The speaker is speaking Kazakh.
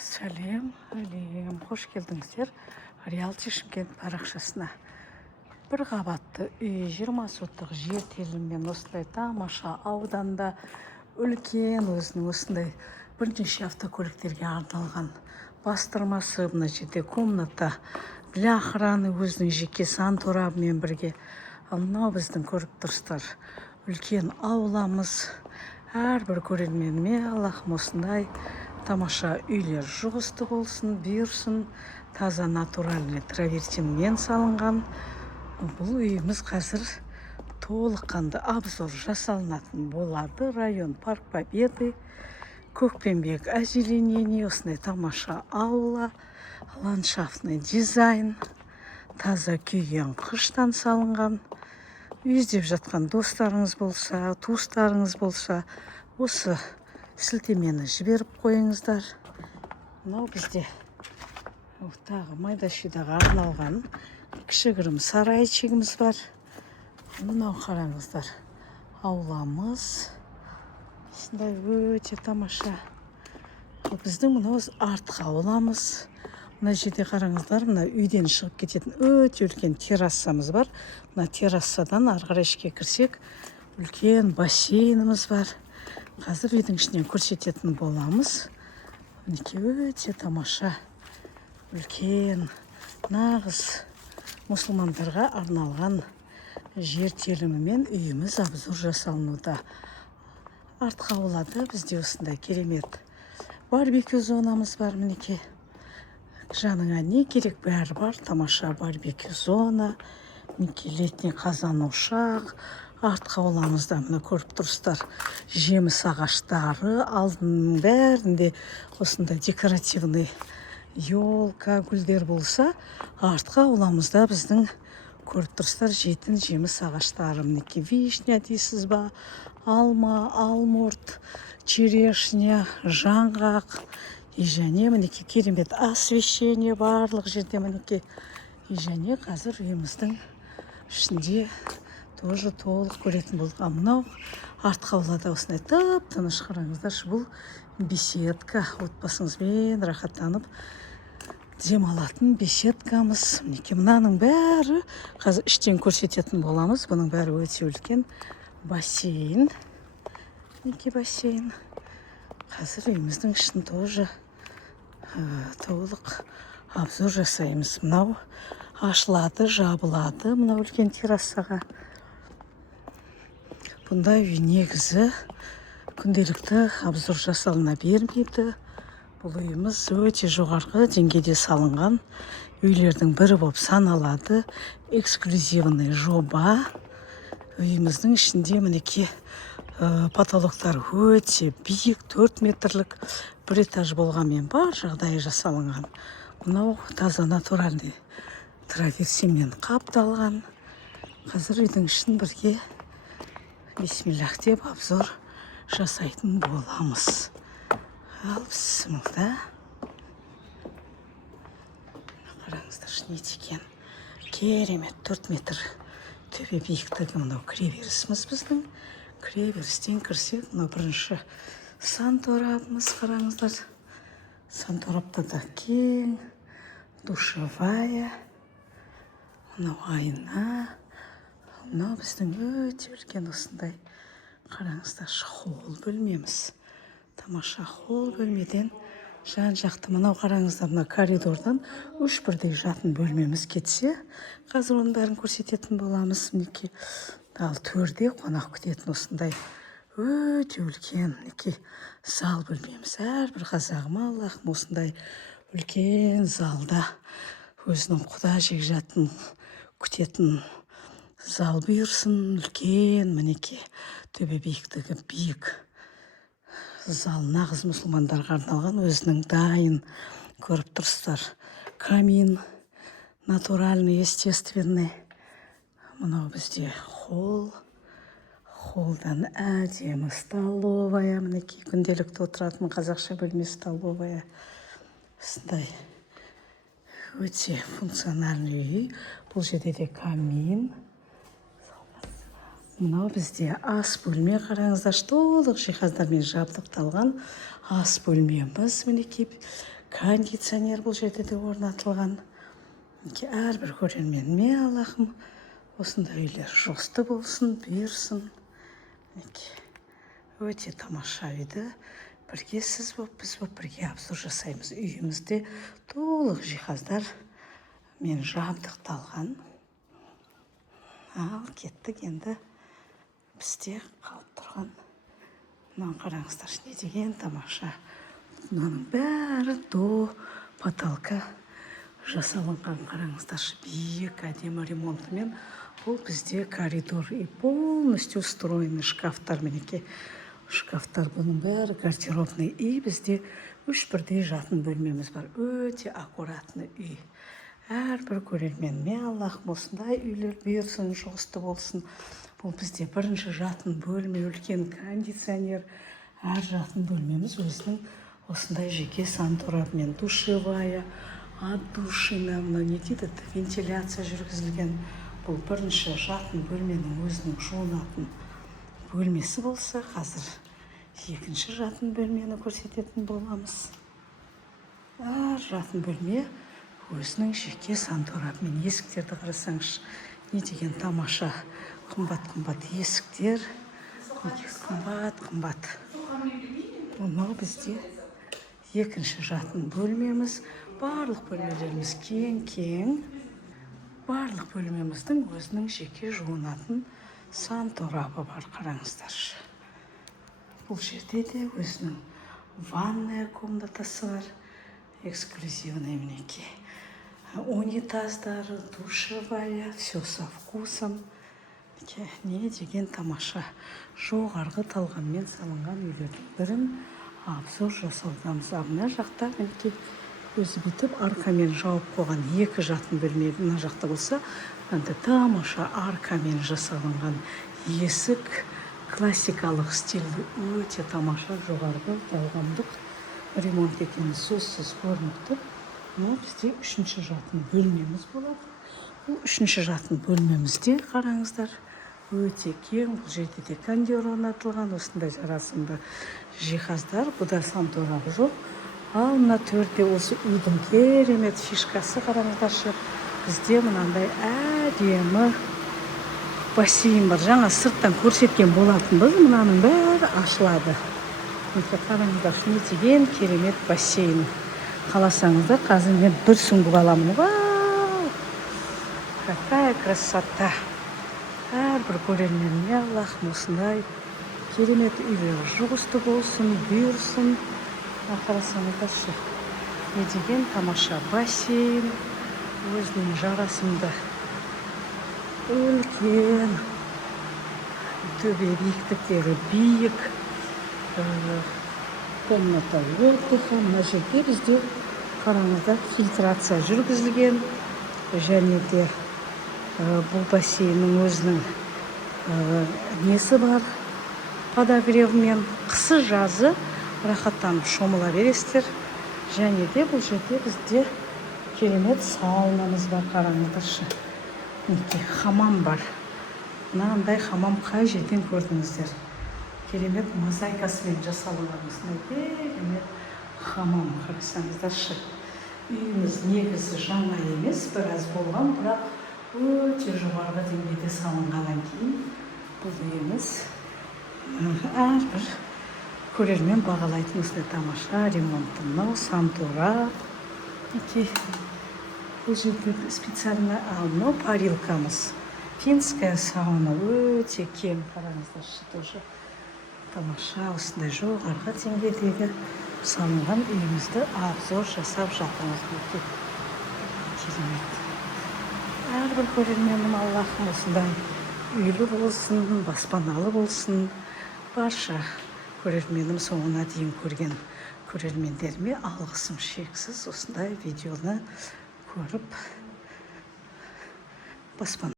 Сәлем, қош келдіңіздер Реалти Шымкент парақшасына. Бір қабатты үй 20 соттық жер теліммен осындай тамаша ауданда үлкен өзінің осындай бірнеше автокөліктерге арналған бастырмасы, мына жерде комната для охраны, өзінің жеке санторабымен бірге. Ал мынау біздің көріп тұрсыздар үлкен ауламыз. Әрбір көрерменіме Аллахым осындай тамаша үйлер жұғысты болсын, бұйырсын. Таза натуральный травертинмен салынған. Бұл үйіміз қазір толыққанды обзор жасалынатын болады. Район Парк Победы, Көкпенбек озеленение, осындай тамаша аула, ландшафтный дизайн, таза күйген қыштан салынған. Үй іздеп жатқан достарыңыз болса, туыстарыңыз болса, осы сілтемені жіберіп қойыңыздар. Мынау бізде тағы майда-шүйдаға арналған кішігірім сарайчигіміз бар. Мынау қараңыздар, ауламыз. Осындай өте тамаша. Біздің мынау артқы ауламыз. Мына жерде қараңыздар, мына үйден шығып кететін өте үлкен террассамыз бар. Мына террассадан ары қарай ішке кірсек, үлкен бассейніміз бар. Қазір үйдің ішінен көрсететін боламыз. Өте тамаша, үлкен, нағыз мұсылмандарға арналған жер телімімен үйіміз обзор жасалынуда. Артқы аулада бізде осындай керемет барбекю зонамыз бар. Мінекей, жаныңа не керек бәрі бар. Тамаша барбекю зона, мінекей летний қазан ошақ. Артқы ауламызда мына көріп тұрсыздар, жеміс ағаштары, алдының бәрінде осындай декоративный елка, гүлдер болса, артқы ауламызда біздің көріп тұрсыздар жейтін жеміс ағаштары. Мінекей вишня дейсіз ба, алма, алмұрт, черешня, жаңғақ. И және мінекей керемет освещение барлық жерде. Мінекей и және қазір үйіміздің ішінде тоже толық көретін болдық. Мынау артқы аулада осындай тып-тыныш, қараңыздаршы, бұл беседка. Отбасыңызбен рахаттанып демалатын беседкамыз. Мінекей мынаның бәрі қазір іштен көрсететін боламыз. Бұның бәрі өте үлкен бассейн. Мінекей бассейн. Қазір үйіміздің ішін тоже толық обзор жасаймыз. Мынау ашылады, жабылады, мынау үлкен террассаға. Бұндай үй негізі күнделікті обзор жасалына бермейді. Бұл үйіміз өте жоғарғы деңгейде салынған үйлердің бірі болып саналады. Эксклюзивный жоба. Үйіміздің ішінде мінекей потолоктар өте биік, 4 метрлік бір этаж болғанмен бар жағдайы жасалынған. Мынау таза натуральный траверсинмен қапталған. Қазір үйдің ішін бірге бисмиллах деп обзор жасайтын боламыз. Ал бісмілда. Қараңыздар, не деген керемет 4 метр төбе биіктігі. Мынау кіреберісіміз біздің. Кіреберістен кірсек, мынау бірінші санторабымыз. Қараңыздар, санторапта да кең, душевая, мынау айна. Мынау біздің өте үлкен осындай, қараңыздар, холл бөлмеміз. Тамаша холл бөлмеден жан-жақты, мынау қараңыздар, мына коридордан 3 бірдей жатын бөлмеміз кетсе, қазір оның бәрін көрсететін боламыз. Мінекей, ал төрде қонақ күтетін осындай өте үлкен зал бөлмеміз. Әрбір қазағым Аллахым осындай үлкен залда өзінің құда жекжатын күтетін зал бұйырсын. Үлкен, мінекей, төбе биіктігі биік зал, нағыз мұсылмандарға арналған, өзінің дайын. Көріп тұрсыздар, камин натуральный, естественный. Мынау бізде холл. Холлдан әдемі столовая. Мінекей, күнделікті отыратын қазақша бөлме столовая. Осындай өте функциональный үй. Бұл жерде де камин. Мынау бізде ас бөлме. Қараңыздар, толық жиһаздармен жабдықталған ас бөлмеміз. Мінекей, кондиционер бұл жерде де орнатылған. Әрбір көрерменіме Аллахым осындай үйлер жосты болсын, бұйырсын. Өте тамаша үйді бірге сіз боп, біз боп бірге обзор жасаймыз. Үйімізде толық жиһаздар мен жабдықталған. Ал кеттік, енді бізде қалып тұрған. Мынаны қараңыздар, не деген тамаша. Мынаның бәрі до потолка жасалынған. Қараңыздар, биік әдемі ремонтымен. Бұл бізде коридор и полностью устроенный шкафтар. Мінеке шкафтар, бұның бәрі гардеробный. И бізде 3 бірдей жатын бөлмеміз бар. Өте аккуратный үй. Әрбір көрерменіме Аллахым осындай үйлер бұйырсын, жосты болсын. Бұл бізде бірінші жатын бөлме, үлкен кондиционер. Әр жатын бөлмеміз өзінің осындай жеке санторабымен, душевая, отдушина, не дейді, вентиляция жүргізілген. Бұл бірінші жатын бөлменің өзінің жуынатын бөлмесі болса, қазір екінші жатын бөлмені көрсететін боламыз. Әр жатын бөлме өзінің жеке санторабымен. Есіктерді қарасаңыз, не деген тамаша, қымбат есіктер. Қымбат. Бұл бізде екінші жатын бөлмеміз. Барлық бөлмелеріміз кең. Барлық бөлмеміздің өзінің жеке жуынатын санторабы бар, қараңыздар. Бұл жерде де өзінің ванная комнатасы бар. Эксклюзивный мінеке. Унитаздары, душевая, все со вкусом. Не деген тамаша. Жоғарғы талғанмен салынған үйлердің бірін обзор жасаудамыз. Мына жақта мінеке өзі бітіп аркамен жауып қойған екі жатын бөлме. Мына жақта болса, тамаша аркамен жасалынған есік, классикалық стильді, өте тамаша жоғарғы талғамдық ремонт екені сөзсіз көрініп тұр. Бізде үшінші жатын бөлмеміз болады. Бұл үшінші жатын бөлмемізде қараңыздар, өте кең. Бұл жерде де кондер орнатылған, осындай жарасымды жиһаздар. Бұда санторабы жоқ. Ал мына төрде осы үйдің керемет фишкасы, қараңыздаршы. Бізде мынандай әдемі бассейн бар. Жаңа сырттан көрсеткен болатынбыз. Мынаның бәрі ашылады. Қараңыздар, не деген керемет бассейн. Қаласаңыздар, қазір мен бір сүңгіп аламын. Вау! Какая красота! Әрбір көрерменіме Аллахым осындай керемет үйлер жосты болсын, бұйырсын. Қарасаңыздаршы, не деген тамаша бассейн, өзінің жарасымды үлкен, төбе биіктіктері биік, комната отдыха. Мына жерде бізде қараңыздар, фильтрация жүргізілген, және де бұл бассейннің өзінің несі бар, подогревмен. Қысы жазы рахаттанып шомыла бересіздер. Және де бұл жерде бізде керемет саунамыз бар, қараңыздаршы. Хамам бар. Мынандай хамам қай жерден көрдіңіздер? Керемет мозаикасымен жасалған керемет хамам, қарасаңыздаршы. Үйіміз негізі жаңа емес, біраз болған, бірақ өте жоғарғы деңгейде салынғаннан кейін бұл үйіміз әрбір көрермен бағалайтын осындай тамаша ремонтты. Мынау сантораб. Бұл жерде специально мынау парилкамыз. Финская сауна, өте кең, қараңыздаршы, тоже тамаша. Осындай жоғарғы деңгейдегі салынған үйімізді обзор жасап жатырмыз. Керемет. Әрбір көрерменім Аллахым осындай үйлі болсын, баспаналы болсын. Барша көрерменім соңына дейін көрген көрермендеріме алғысым шексіз. Осындай видеоны көріп баспаналы